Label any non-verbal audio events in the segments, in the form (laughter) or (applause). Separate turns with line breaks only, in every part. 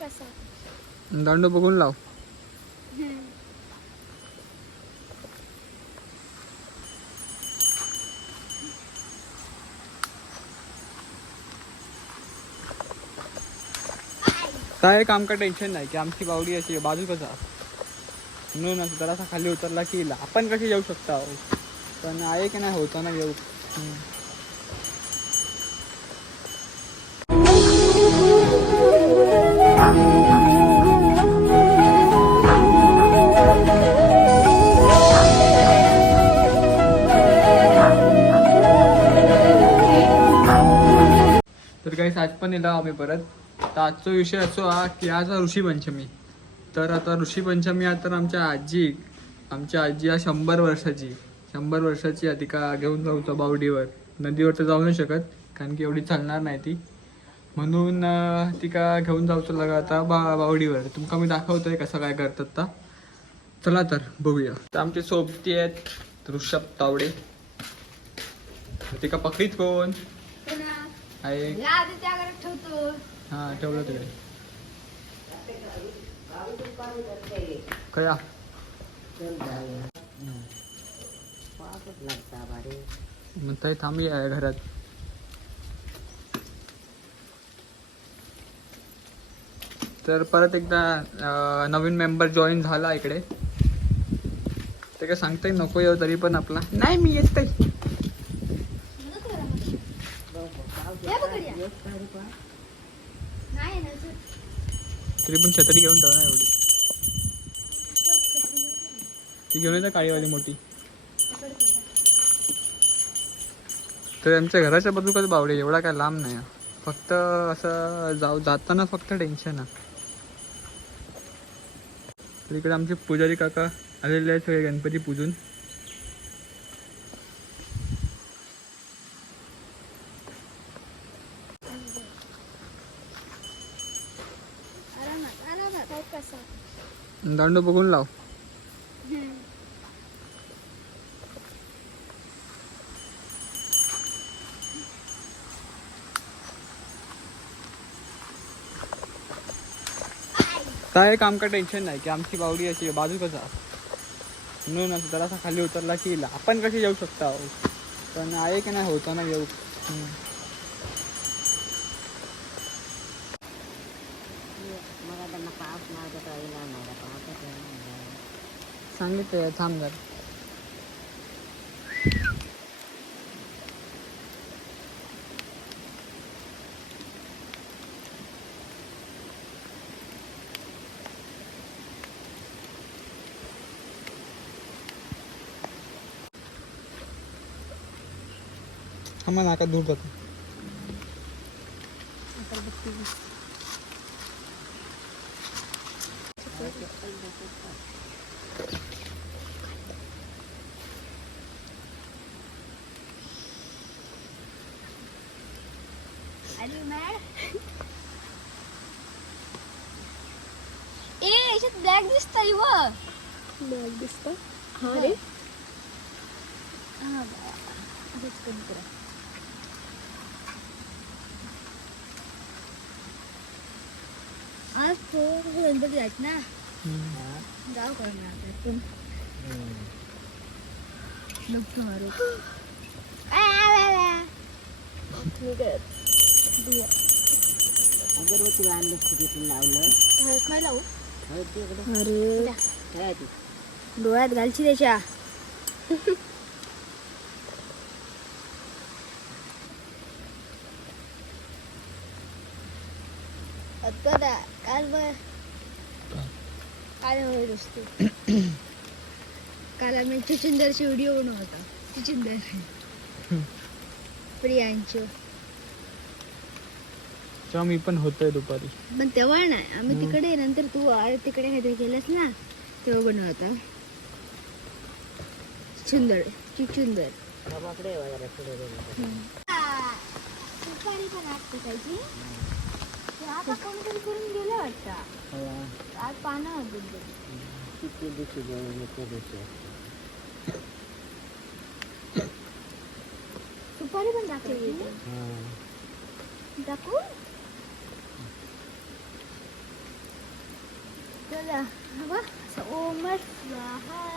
कसा?
दांडू बघून लाव. काय काम का टेन्शन नाही की आमची बावडी अशी आहे, बाजू कसा? म्हणून असं जरासा खाली उतरला की आपण कशी येऊ शकता? पण आहे की नाही होताना येऊ. पण येलो आम्ही परत. तर आजचा विषय असो हा की आज हा ऋषीपंचमी. तर आता ऋषीपंचमी आता तर आमच्या आजी आमच्या आजी हा शंभर वर्षाची शंभर वर्षाची अधिका घेऊन जाऊचा बावडीवर नदीवर तर जाऊ नाही शकत कारण की एवढी चालणार नाही ती. म्हणून तिका घेऊन जाऊचं लागा आता बा बावडीवर. तुमका मी दाखवतोय कसं काय करतात ता. चला तर बघूया. तर आमचे सोबती आहेत ऋषभ तावडे. तिका पकडीत कोण? आहे
त्या घरात ठेवतो.
हा ठेवलं तिकडे. कया मग ताई थांबली आहे घरात. तर परत एकदा नवीन मेंबर जॉईन झाला इकडे. ते काय सांगताय नको येऊ तरी पण आपला. नाही मी येतय
नाही ना सर.
तरी पण छत्री घेऊन ठेव ना एवढी. ती घेऊन येते काळीवाली मोठी. तर आमच्या घराच्या बाजूकच बावडे एवढा काय लांब नाही फक्त असं जाऊ जाताना फक्त टेन्शन आहे. इकडे आमचे पुजारी काका आलेले आहेत सगळे गणपती पूजून
आरामात आरामात काय कसा
दांडू बघून लाव. काय काम का टेन्शन नाही की आमची बावडी अशी आहे, बाजू कसा? म्हणून असं जरासा खाली उतरला की आपण कशी येऊ शकता हो? पण आहे की नाही होताना येऊ. सांगितलं थांब जरा थांबा नाका दूर जातो
आली मॅड (laughs) ए याच्यात बॅग दिसतंय व
बॅग दिसतं? हा रे.
हा करा. आज तो गणपती आहेत ना. जाऊ करणार आपण लोक तुम्हारे
मी काय
अगरबत्ती आणलं तिथून लावलं
काय लावू
हळद दे इकडं.
अरे
काय आहे ते?
डोळ्यात घालची त्याच्या आता दा काल ब काय होईल असतो काल आम्ही चिचिंदरची व्हिडिओ बनवत होता चिचिंदर. प्रियांची
तेव्हा मी पण होतोय दुपारी.
पण तेव्हा नाही. आम्ही तिकडे नंतर तू आ- तिकडे काहीतरी केलंस ना तेव्हा बनवता चिचुंदर.
बाबाकडे आहे जरा पुढे गेलं.
सुपारी पण आत टाकायची आता कोणीतरी करून गेलं वाटतं आज पानं होती
किती दिवशी जेवण येते दिवशी.
सुपारी पण टाकायची
हा.
टाकू
बघा बघ असं ओमट स्वाहा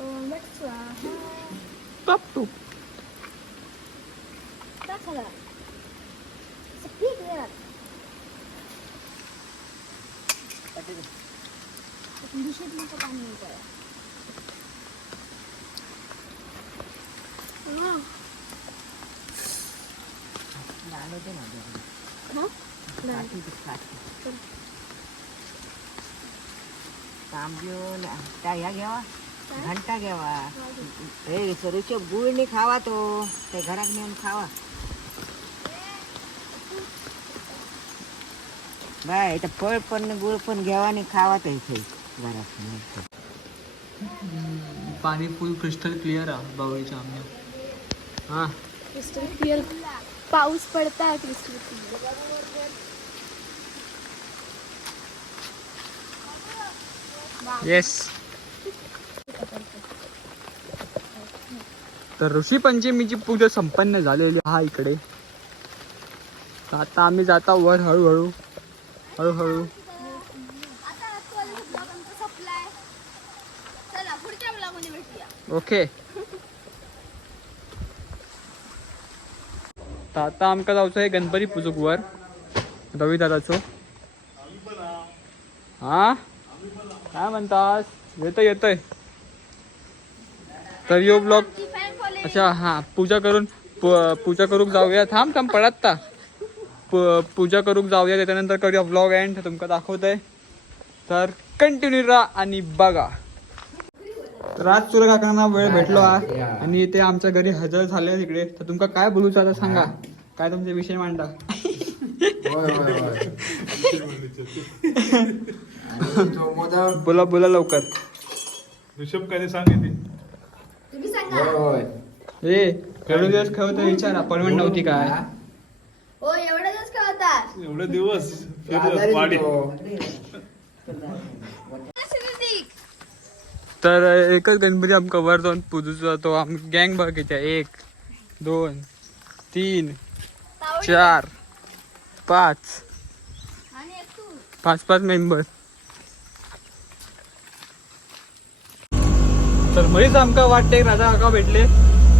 ओमट स्वाहा
टप टूप
दाखला असं पीक जरा दूषित नको पाणी उकळा
आलं होतं ना
हा?
काठी ती काठी. तांब घेऊन त्या ह्या घ्यावा घंटा घ्यावा ए सरूचे गुळणी खावा तो ते घरात नेऊन खावा बाय इथं फळ पण गुळ पण घ्यावा आणि खावा ते इथे. घरात.
पाणी फुल क्रिस्टल क्लिअर आहे बावळीच्या आमच्या हा.
क्रिस्टल क्लिअर पाऊस पडता क्रिस्टल क्लिअर
येस तर ऋषी पंचमीची पूजा संपन्न झालेली हा इकडे. तर आता आम्ही जाता वर हळूहळू. हळूहळू. ओके. आता आमका जाऊचं आहे गणपती पूजक वर. रवी दादाचो. हा? काय म्हणतास? येतोय येतोय. तर यो ब्लॉग अच्छा हा पूजा करून पूजा करूक जाऊया. थांब थांब पडत पूजा करूक जाऊया त्याच्यानंतर करूया ब्लॉग एंड तुमका दाखवतंय. तर कंटिन्यू राहा आणि बघा. तर आज तुला काकांना वेळ भेटलो हा आणि ते आमच्या घरी हजर झाले तिकडे तर तुमका काय बोलूचं आता सांगा. काय तुमचे विषय मांडा बोला बोला लवकर.
ऋषभ काय सांगितले.
तुम्ही सांगा.
ए दिवस खेळतो विचार अपॉइंटमेंट नव्हती काय?
हो एवढं दिवस
वाडी
तर एकच गणपती आमका वर जाऊन पूजूचो जातो. आम गँग आहे. एक दोन तीन चार पाच.
आणि एक तू.
पाच पाच मेंबर तर मध्येच आमका वाटते एक राजा काका भेटले.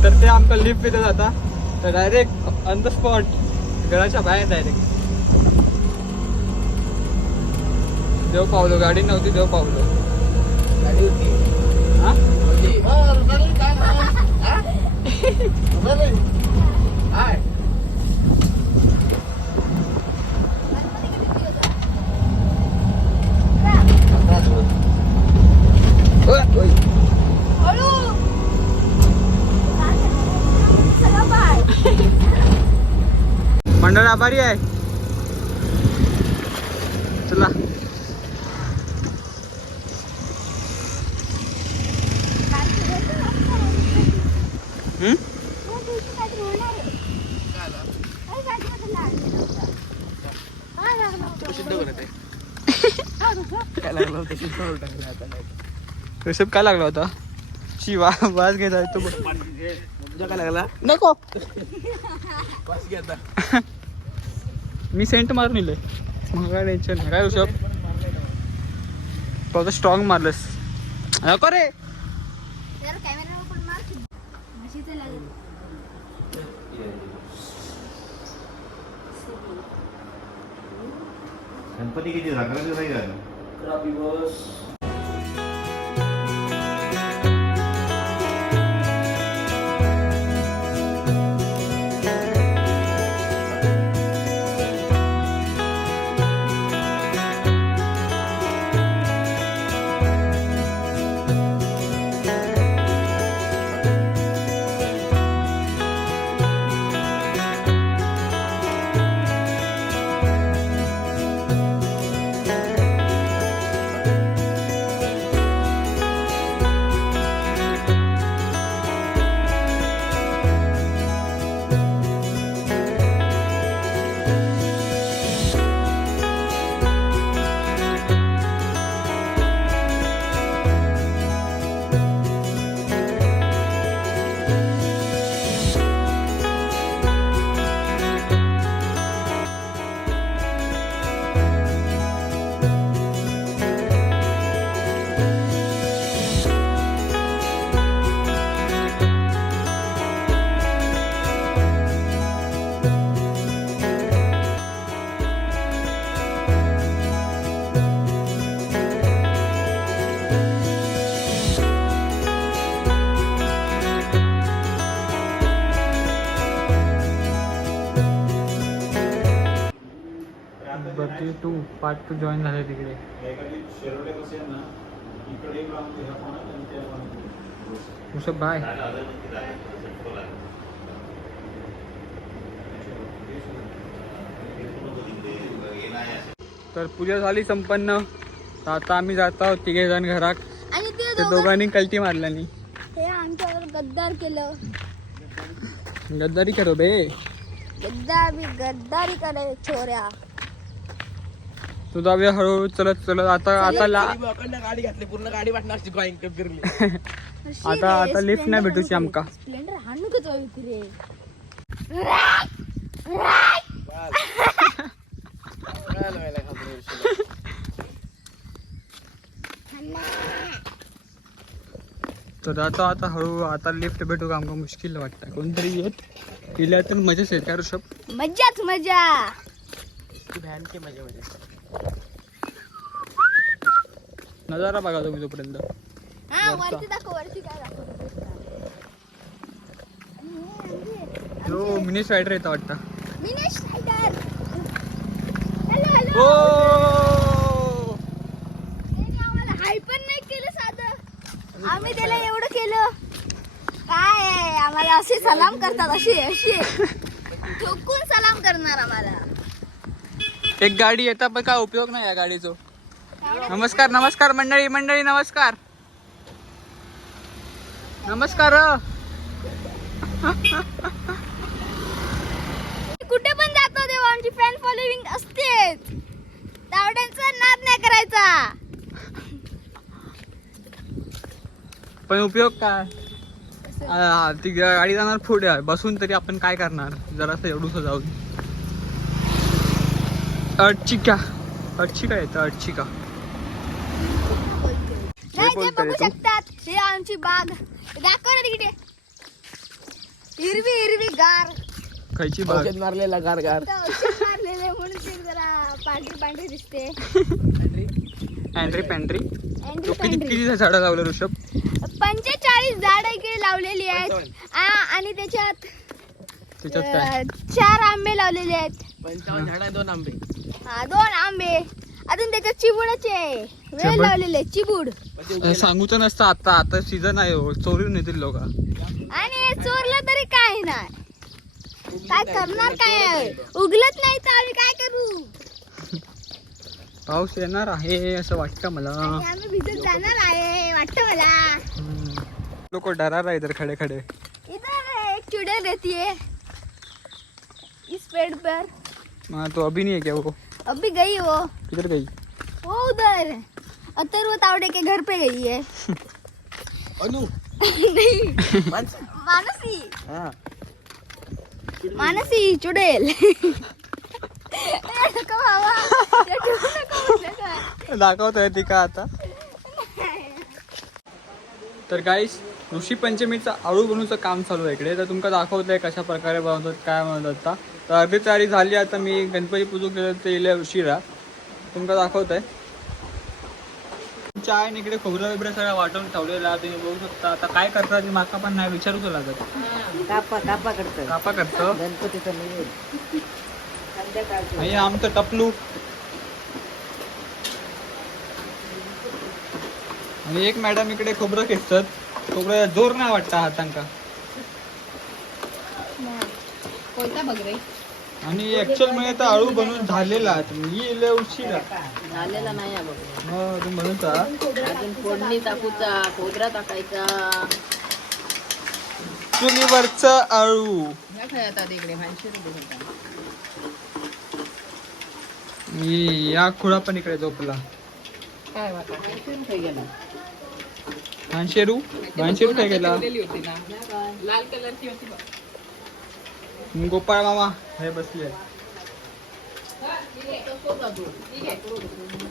तर ते आमका लिफ्ट देतात आता तर डायरेक्ट ऑन द स्पॉट घराच्या बाहेर डायरेक्ट देव पावलो गाडी नव्हती देव पावलो. हा?
हळू सगळं बाळ
मंडळ आभारी आहे चला हम्म? ऋषभ काय लागला होता? शिवा वास घेत आहे तो.
काय लागला
नको. मी सेंट मारून इले. मग काय टेन्शन नाही. काय ऋषभ? पावता स्ट्रॉंग मारलंस. नको रे.
लागेल
गणपती किती अकरा दिवस आहे का
टू पार्ट टू जॉईन झाले तिकडे. बाय तर पूजा झाली संपन्न. तर आता आम्ही जात आहोत तिघे जण घरात.
आणि ते
ते दोघांनी कल्टी मारल्यानी.
हे आमच्यावर गद्दार केलं.
गद्दारी करो बे.
गद्दार गद्दारी करे छोऱ्या.
तू जाऊया हळूहळू चलत चलत. आता आता ला
गाडी घातली पूर्ण गाडी वाटणार गोईंग फिरली. (laughs)
आता आता लिफ्ट नाही भेटूची आमका.
स्प्लेंडर हाणू का जाऊ रे.
तर आता आता हळू आता लिफ्ट भेटू का आमका मुश्किल वाटतं कोणतरी येत. गेल्या तर मजाच येत का ऋषभ
मजाच मजा.
भॅनची मजा मजा
नजारा बघा तुम्ही तोपर्यंत.
हा
येतं वाटतं.
मिनेश रायडर हॅलो हॅलो
हो!
त्याने आम्हाला हाय पण नाही केलं साधं. आम्ही त्याला एवढं केलं. काय आम्हाला असे सलाम करतात असे असे. ठोकून सलाम करणार आम्हाला.
एक गाडी येता पण काय उपयोग नाही या गाडीचो. नमस्कार नमस्कार मंडळी मंडळी नमस्कार. नमस्कार
कुठे पण जातो तेव्हा आमची फॅन फॉलोविंग असतेच. तावड्यांचा नाद नाही करायचा.
पण उपयोग काय? ती गाडी जाणार पुढे. बसून तरी आपण काय करणार? जरासं एवढूस जाऊन. अर्चिका अर्चिका येतं अर्चिका बोलतोय
बघू
तू?
शकतात. हे आमची बाग. दाखव ना तिकडे. हिरवी हिरवी गार.
खायची बाग.
औषध मारलेला गार गार.
तर औषध मारलेले म्हणून ते जरा पांढरी पांढरी दिसते. अँड्री
तो किती
पांढरी
किती झाडं लावलं ऋषभ?
पंचेचाळीस झाड इकडे लावलेली आहेत. आ, आणि त्याच्यात
त्याच्यात काय?
अ, चार आंबे लावलेले आहेत.
पंचावन्न झाड दोन आंबे.
हा दोन आंबे. अजून त्याच्यात चिबुडाचे वेळ
चिबूड?
लावलेले चिबूड.
अ, सांगूच नसतं आता आता सीझन आहे हो चोरून येतील लोक.
आणि चोरलं तरी काय नाही. काय करणार काय आहे? उगलत नाही तर आम्ही काय करू?
पाऊस येणार आहे असं वाटतं मला.
आणि आम्ही भिजत जाणार आहे वाटतं मला.
लोक डरा रहा इधर खड़े खड़े.
इधर एक चुड़ैल रहती है इस पेड़ पर.
हाँ तो अभी नहीं है क्या वो?
अभी गई वो।
किधर गई?
वो उधर। अथर्व तावड़े के घर पे गई है। (laughs)
अनु।
नहीं. मानसी।
हा.
मानसी चुड़ैल?
दाखवतोय ती का आता। तर गाईस ऋषी पंचमीचं आळू बनवूचं काम चालू आहे इकडे. तर तुमका दाखवतंय कशा प्रकारे बनवतात काय बनवतात आता. तर अर्धी तयारी झाली आता मी गणपती पूजू केलं ते येईल उशिरा. तुमका दाखवतंय. चाय आणि इकडे खोबरं वगैरे सगळं वाटून ठेवलेला तुम्ही बघू शकता. आता काय करतात ते माका पण नाही विचारूच लागत
कापा कापा करतं
कापा करतं.
गणपतीचं
आणि आमचं टपलू. आणि एक मॅडम इकडे खोबरं खेचतात. खोबरं जोर नाही वाटतं हातांका.
कोणता बघ रे?
आणि ऍक्च्युअलमध्ये तर आळू बनवून झालेला आहे. मी येले उशिरा
झालेला नाही हा बघ.
हो तू म्हणता
अजून फोडणी टाकूचा खोबरा टाकायचा.
चुलीवरचं आळू.
या काय आता तिकडे माणशी
मी या खुळा पण इकडे झोपला.
काय गेला.
भानशेरू भानशेरू काय गेला?
ठेवलेली होती ना. लाल कलरची होती बघ.
गोपाळ मामा. हे बसले.
ठीक आहे.